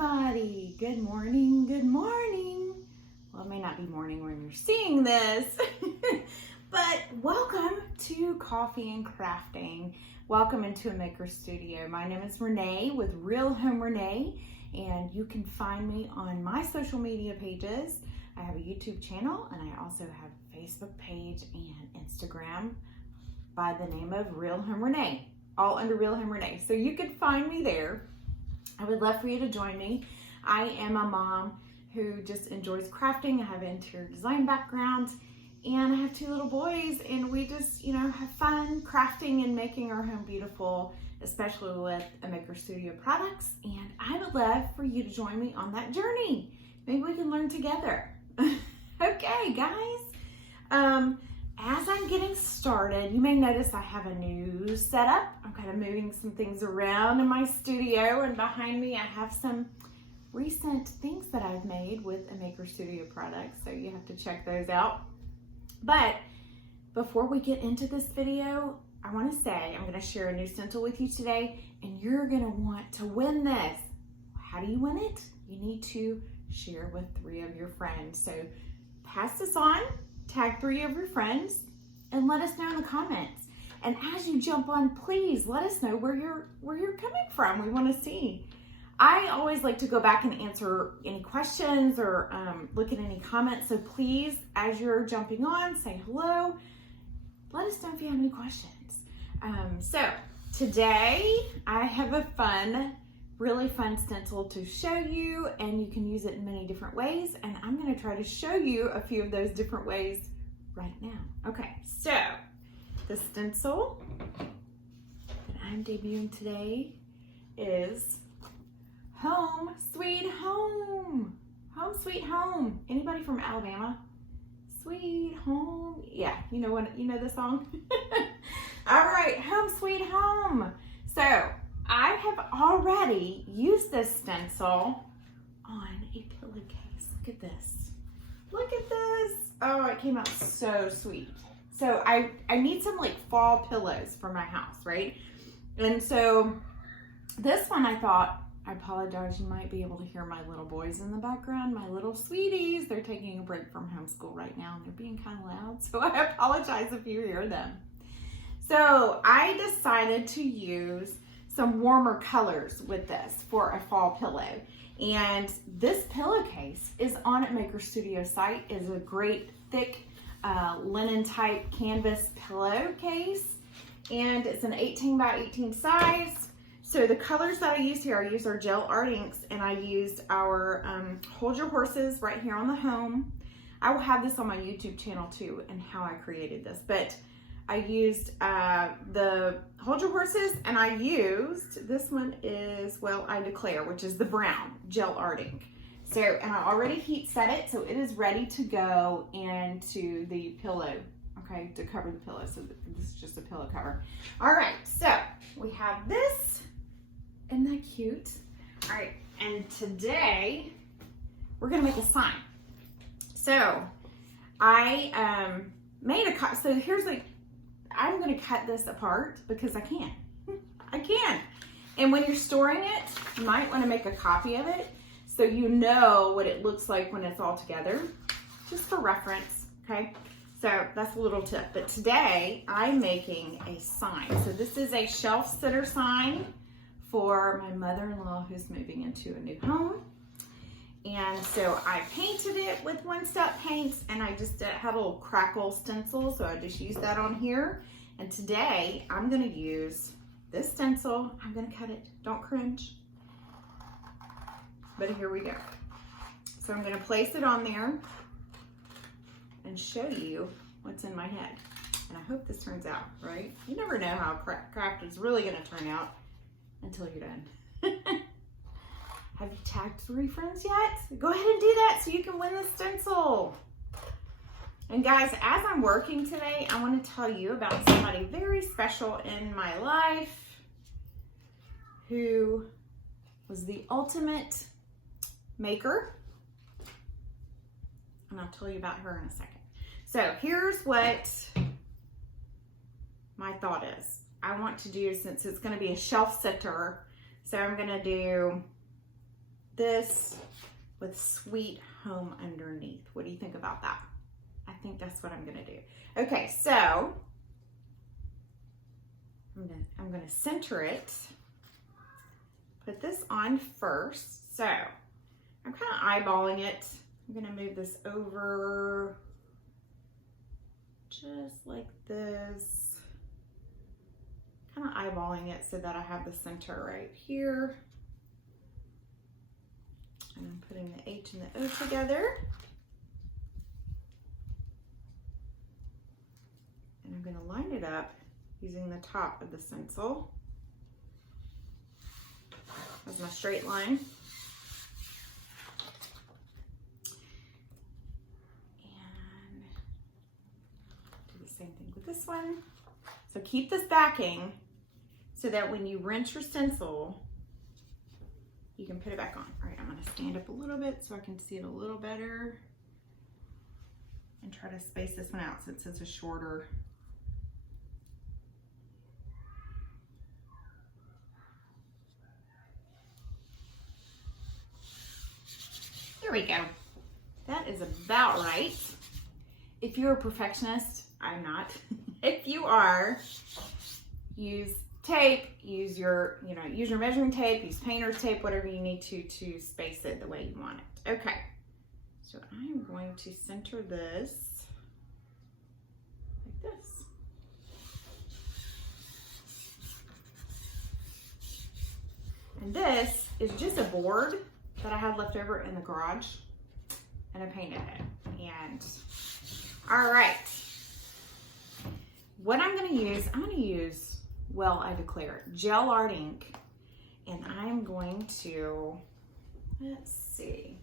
everybody. Good morning, good morning. Well, it may not be morning when you're seeing this, but welcome to Coffee and Crafting. Welcome into a maker studio. My name is Renee with Real Home Renae, and you can find me on my social media pages. I have a YouTube channel, and I also have a Facebook page and Instagram by the name of Real Home Renae, all under Real Home Renae. So you can find me there. I would love for you to join me. I am a mom who just enjoys crafting. I have an interior design background, and I have two little boys, and we just, have fun crafting and making our home beautiful, especially with a maker studio products. And I would love for you to join me on that journey. Maybe we can learn together. Okay, guys. As I'm getting started, you may notice I have a new setup. I'm kind of moving some things around in my studio, and behind me I have some recent things that I've made with a maker studio product, so you have to check those out. But before we get into this video, I want to say I'm going to share a new stencil with you today, and you're going to want to win this. How do you win it? You need to share with 3 of your friends. So pass this on, tag 3 of your friends, and let us know in the comments. And as you jump on, please let us know where you're coming from. We want to see. I always like to go back and answer any questions or look at any comments. So please, as you're jumping on, say hello. Let us know if you have any questions. So today I have a really fun stencil to show you, and you can use it in many different ways. And I'm going to try to show you a few of those different ways right now. Okay, so the stencil that I'm debuting today is Home Sweet Home. Home Sweet Home. Anybody from Alabama? Sweet Home. Yeah, you know the song? All right, Home Sweet Home. So I have already used this stencil on a pillowcase. Look at this. Look at this. Oh, it came out so sweet. So I need some like fall pillows for my house, right? And so this one I thought, I apologize, you might be able to hear my little boys in the background, my little sweeties. They're taking a break from homeschool right now, and they're being kind of loud, so I apologize if you hear them. So I decided to use some warmer colors with this for a fall pillow. And this pillowcase is on a Maker Studio site. Is a great thick linen type canvas pillowcase, and it's an 18 by 18 size. So the colors that I use here, I use our gel art inks, and I used our Hold Your Horses right here on the home. I will have this on my YouTube channel too, and how I created this, but I used the Hold Your Horses, and I used, this one is Well I Declare, which is the brown gel art ink. So, and I already heat set it, so it is ready to go into the pillow, okay, to cover the pillow. So this is just a pillow cover. All right, so we have this. Isn't that cute? All right, and today we're gonna make a sign. So I made a, so here's like, I'm going to cut this apart because I can. I can. And when you're storing it, you might want to make a copy of it so you know what it looks like when it's all together, just for reference, okay? So that's a little tip. But today, I'm making a sign. So this is a shelf sitter sign for my mother-in-law who's moving into a new home. And so I painted it with one-step paints, and I just had a little crackle stencil, so I just used that on here. And today I'm going to use this stencil. I'm going to cut it. Don't cringe. But here we go. So I'm going to place it on there and show you what's in my head. And I hope this turns out right. You never know how craft is really going to turn out until you're done. Have you tagged 3 friends yet? Go ahead and do that so you can win the stencil. And guys, as I'm working today, I want to tell you about somebody very special in my life who was the ultimate maker. And I'll tell you about her in a second. So here's what my thought is. I want to do, since it's going to be a shelf sitter, so I'm going to do this with Sweet Home underneath. What do you think about that? I think that's what I'm gonna do. Okay, so I'm gonna center it. Put this on first. So I'm kind of eyeballing it. I'm gonna move this over just like this. Kind of eyeballing it so that I have the center right here. And I'm putting the H and the O together. And I'm gonna line it up using the top of the stencil as my straight line. And do the same thing with this one. So keep this backing so that when you rinse your stencil, you can put it back on. All right, I'm gonna stand up a little bit so I can see it a little better and try to space this one out since it's a shorter. There we go. That is about right. If you're a perfectionist, I'm not. If you are, use tape, use your measuring tape, use painter's tape, whatever you need to space it the way you want it. Okay, so I'm going to center this like this. And this is just a board that I had left over in the garage, and I painted it. And all right, what I'm gonna use, well, I declare, gel art ink, and I'm going to, let's see,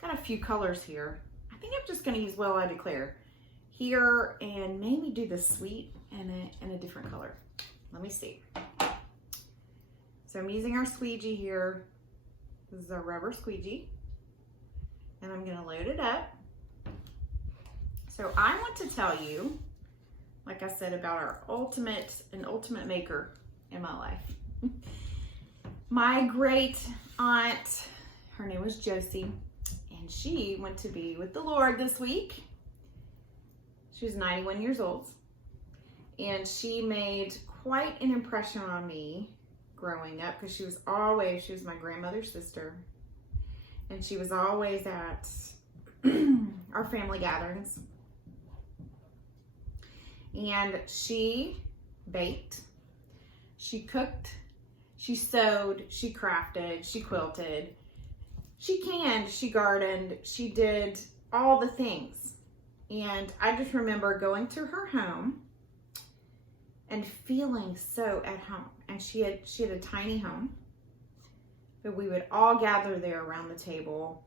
got a few colors here. I think I'm just gonna use Well I Declare here and maybe do the sweet in a different color. Let me see. So I'm using our squeegee here. This is our rubber squeegee, and I'm gonna load it up. So I want to tell you, like I said, about an ultimate maker in my life. My great aunt, her name was Josie, and she went to be with the Lord this week. She was 91 years old, and she made quite an impression on me growing up because she was my grandmother's sister, and she was always at our family gatherings. And she baked, she cooked, she sewed, she crafted, she quilted, she canned, she gardened, she did all the things. And I just remember going to her home and feeling so at home. And she had a tiny home, but we would all gather there around the table,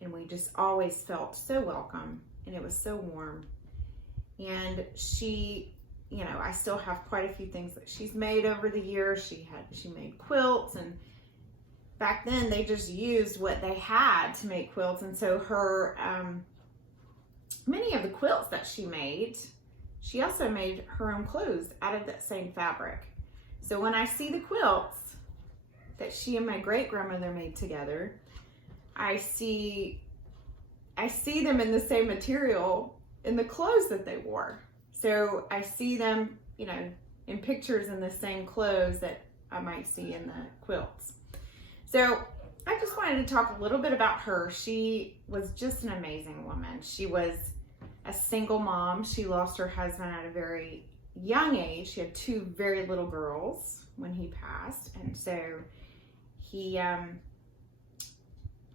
and we just always felt so welcome, and it was so warm. And she, I still have quite a few things that she's made over the years. She made quilts, and back then they just used what they had to make quilts. And so her, many of the quilts that she made, she also made her own clothes out of that same fabric. So when I see the quilts that she and my great grandmother made together, I see them in the same material in the clothes that they wore. So I see them, in pictures in the same clothes that I might see in the quilts. So I just wanted to talk a little bit about her. She was just an amazing woman. She was a single mom. She lost her husband at a very young age. She had two very little girls when he passed. And so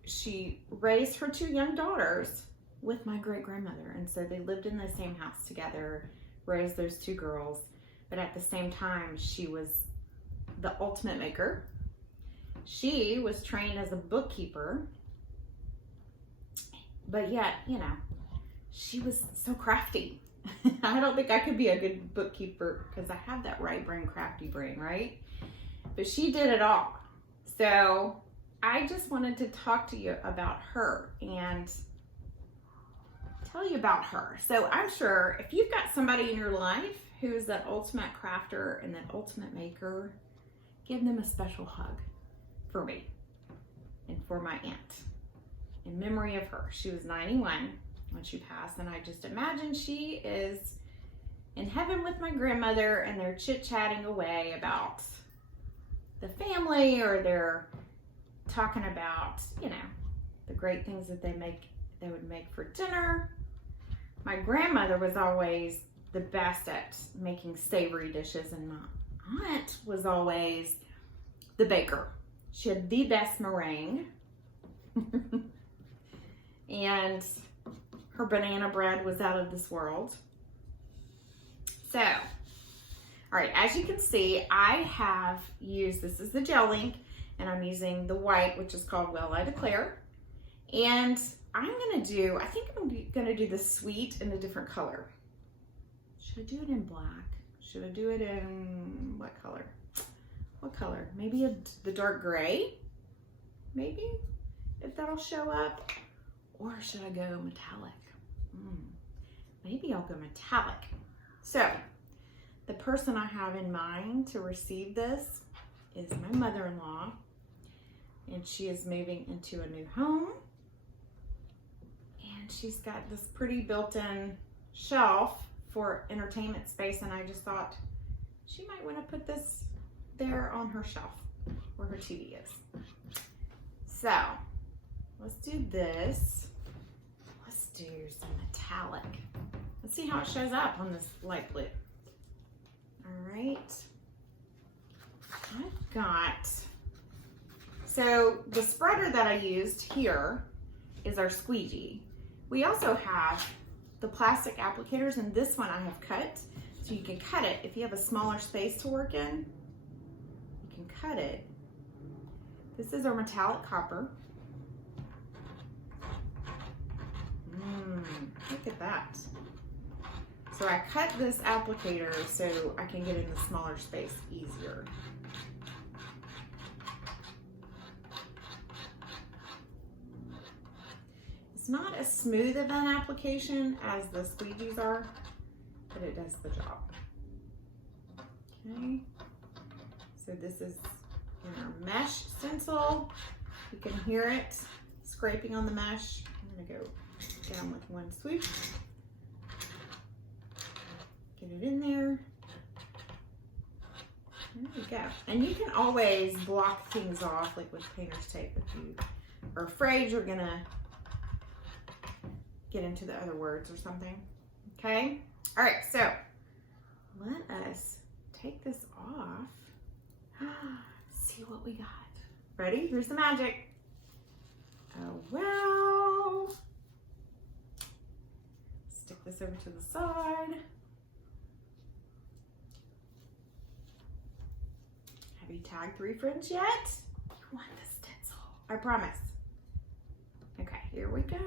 she raised her two young daughters with my great grandmother. And so they lived in the same house together, raised those two girls. But at the same time, she was the ultimate maker. She was trained as a bookkeeper, but yet, she was so crafty. I don't think I could be a good bookkeeper because I have that right brain, crafty brain, right? But she did it all. So I just wanted to talk to you about her and tell you about her. So I'm sure if you've got somebody in your life who is that ultimate crafter and that ultimate maker, give them a special hug for me and for for my aunt in memory of her. She was 91 when she passed, and I just imagine she is in heaven with my grandmother and they're chit-chatting away about the family, or they're talking about, you know, the great things that they would make for dinner. My grandmother was always the best at making savory dishes, and my aunt was always the baker. She had the best meringue. And her banana bread was out of this world. So, all right, as you can see, I have used, this is the gel ink, and I'm using the white, which is called Well I Declare. And I'm gonna do, I think I'm gonna do the sweet in a different color. Should I do it in black? Should I do it in what color? What color? Maybe the dark gray? Maybe, if that'll show up. Or should I go metallic? Maybe I'll go metallic. So, the person I have in mind to receive this is my mother-in-law, and she is moving into a new home. And she's got this pretty built-in shelf for entertainment space, and I just thought she might want to put this there on her shelf where her TV is. So, let's do this. Let's do some metallic. Let's see how it shows up on this light blue. All right. I've got, so the spreader that I used here is our squeegee. We also have the plastic applicators, and this one I have cut. So you can cut it. If you have a smaller space to work in, you can cut it. This is our metallic copper. Look at that. So I cut this applicator so I can get in the smaller space easier. It's not as smooth of an application as the squeegees are, but it does the job. Okay, so this is in our Mesh Stencil. You can hear it scraping on the mesh. I'm gonna go down with one sweep. Get it in there. There we go. And you can always block things off, like with painter's tape, if you are afraid you're gonna get into the other words or something. Okay? All right, so let us take this off. See what we got. Ready? Here's the magic. Oh, well. Stick this over to the side. Have you tagged 3 friends yet? You want the stencil, I promise. Okay, here we go.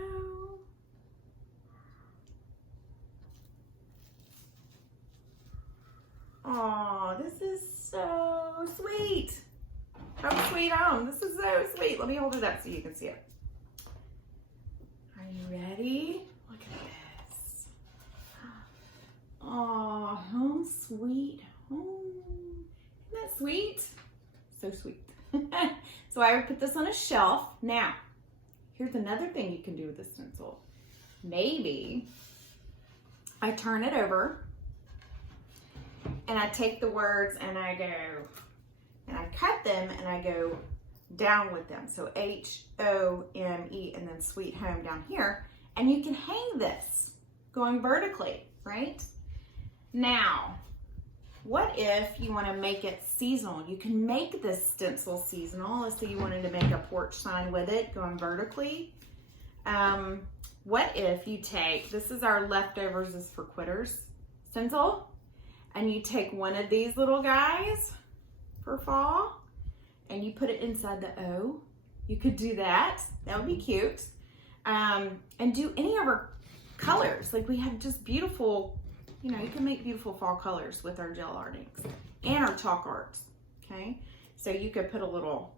Oh, this is so sweet. Oh, sweet home. This is so sweet. Let me hold it up so you can see it. Are you ready? Look at this. Oh, home sweet home. Isn't that sweet? So sweet. So I would put this on a shelf. Now, here's another thing you can do with the stencil. Maybe I turn it over and I take the words and I go, and I cut them and I go down with them. So H-O-M-E and then sweet home down here. And you can hang this going vertically, right? Now, what if you want to make it seasonal? You can make this stencil seasonal. Let's say you wanted to make a porch sign with it going vertically. What if you take, this is our leftovers is for quitters stencil, and you take one of these little guys for fall and you put it inside the O. You could do that. That would be cute. And do any of our colors. Like we have just beautiful, you know, you can make beautiful fall colors with our gel art inks and our chalk arts, okay? So you could put a little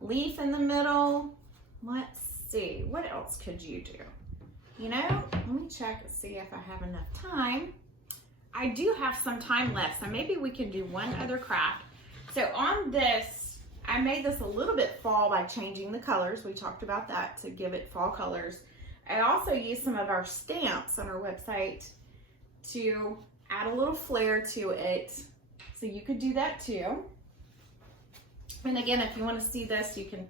leaf in the middle. Let's see, what else could you do? You know, let me check and see if I have enough time. I do have some time left, so maybe we can do one other craft. So on this I made this a little bit fall by changing the colors. We talked about that to give it fall colors. I also used some of our stamps on our website to add a little flair to it. So you could do that too. And again, if you want to see this, you can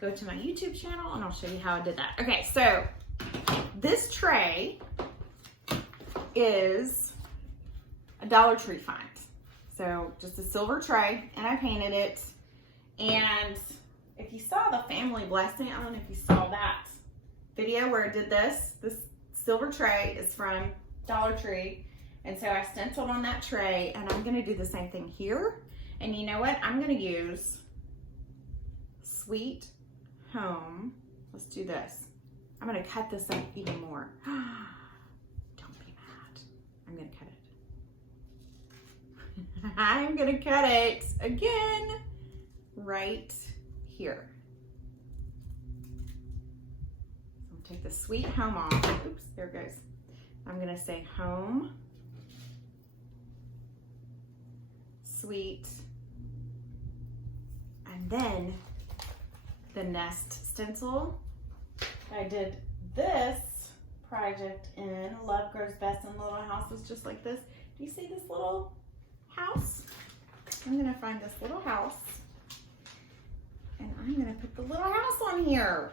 go to my YouTube channel and I'll show you how I did that. Okay, so this tray is a Dollar Tree find. So just a silver tray, and I painted it. And if you saw the family blessing, I don't know if you saw that video where I did this silver tray is from Dollar Tree. And so I stenciled on that tray, and I'm gonna do the same thing here. And you know what? I'm gonna use Sweet Home. Let's do this. I'm gonna cut this up even more. Don't be mad. I'm gonna cut it. I'm gonna cut it again right here. So I'm gonna take the Sweet Home off. Oops, there it goes. I'm gonna say Home, Sweet, and then the Nest stencil. I did this project in Love Grows Best in Little Houses, just like this. Do you see this little house? I'm gonna find this little house, and I'm gonna put the little house on here.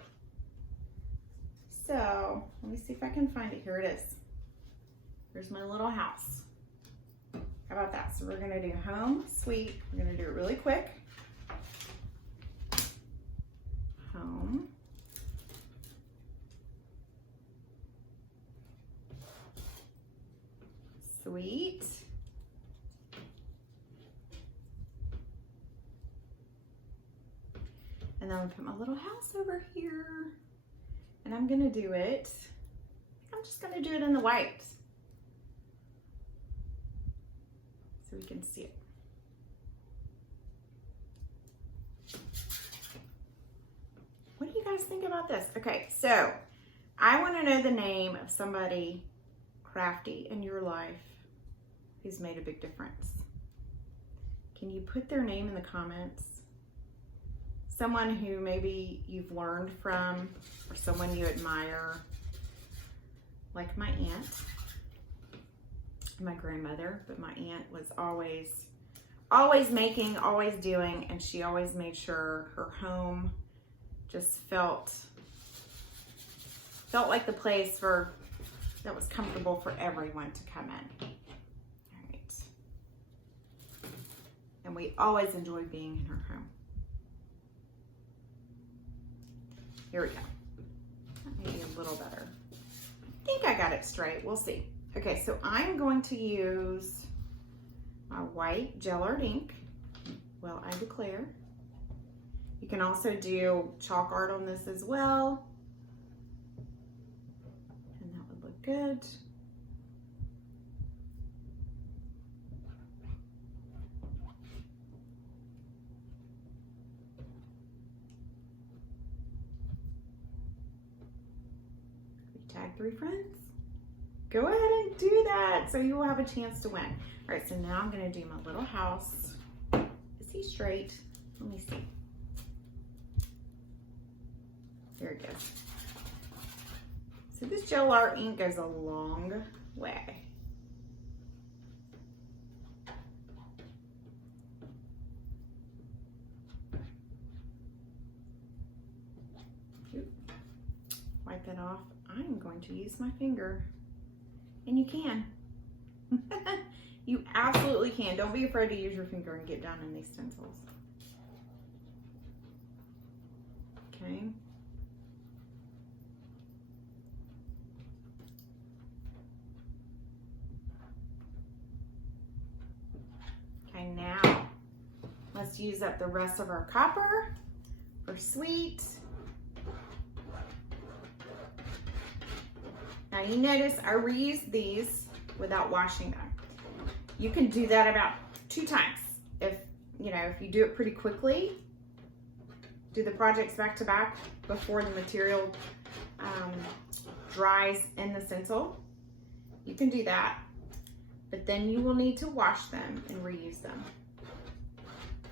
So let me see if I can find it. Here it is. Here's my little house. How about that? So we're gonna do Home, Sweet. We're gonna do it really quick. Home, Sweet, and then I'm gonna put my little house over here, and I'm gonna do it. I'm just gonna do it in the white so we can see it. What do you guys think about this? Okay, so I want to know the name of somebody crafty in your life who's made a big difference. Can you put their name in the comments? Someone who maybe you've learned from, or someone you admire, like my aunt, my grandmother, but my aunt was always making, always doing, and she always made sure her home just felt like the place that was comfortable for everyone to come in. All right. And we always enjoyed being in her home. Here we go. That may be a little better. I think I got it straight. We'll see. Okay, so I'm going to use my white gel art ink. Well, I declare. You can also do chalk art on this as well. And that would look good. Tag 3 friends. Go ahead and do that so you will have a chance to win. All right, so now I'm gonna do my little house. Is he straight? Let me see. There it goes. So this gel art ink goes a long way. Wipe that off. I'm going to use my finger. And you can. You absolutely can. Don't be afraid to use your finger and get down in these stencils. Okay. Okay, now let's use up the rest of our copper for Sweet. Now you notice I reused these without washing them. You can do that about 2 times. If you do it pretty quickly, do the projects back to back before the material dries in the stencil. You can do that, but then you will need to wash them and reuse them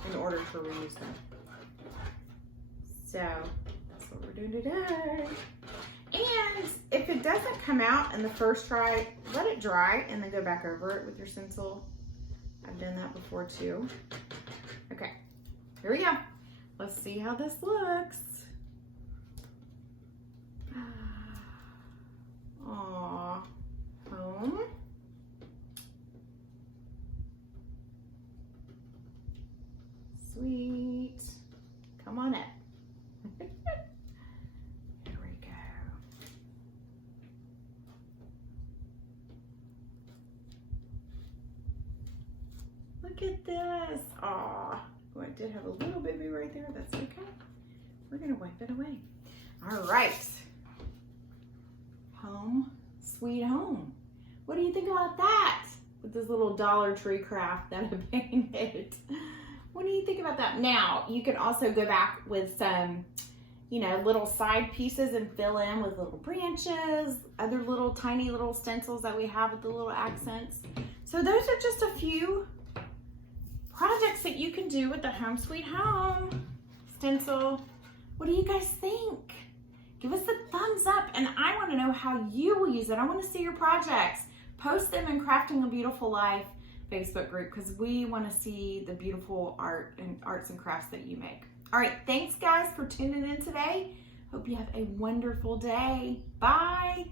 in order to reuse them. So that's what we're doing today. And if it doesn't come out in the first try, let it dry and then go back over it with your stencil. I've done that before too. Okay, here we go. Let's see how this looks. Aww, home. Sweet. Come on up. Here we go. Look at this. Aw. Oh, I did have a little baby right there. That's okay. We're going to wipe it away. All right. Home, sweet home. What do you think about that? With this little Dollar Tree craft that I painted. What do you think about that? Now, you can also go back with some, you know, little side pieces and fill in with little branches, other little tiny little stencils that we have with the little accents. So those are just a few projects that you can do with the Home Sweet Home stencil. What do you guys think? Give us a thumbs up, and I want to know how you will use it. I want to see your projects. Post them in Crafting a Beautiful Life Facebook group because we want to see the beautiful arts and crafts that you make. All right, thanks guys for tuning in today. Hope you have a wonderful day. Bye.